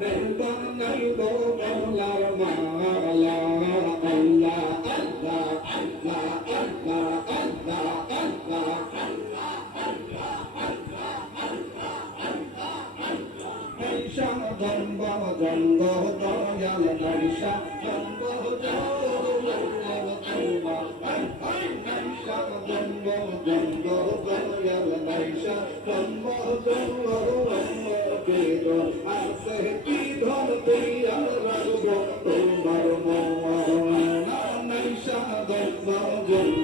Dum bo dum bo ফকির আসে কি ধন দিয়া রাখব তোমার মন নাই সাদর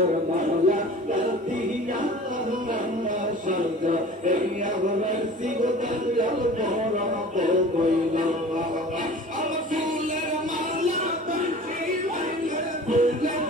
তোর মাওলা লাতিহিয়া আল্লাহ সর্গ এই আবরার সিগদার লাল বড় কইলা আমার ফুলের মালা বাঁচি ফুলের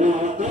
আল্লাহ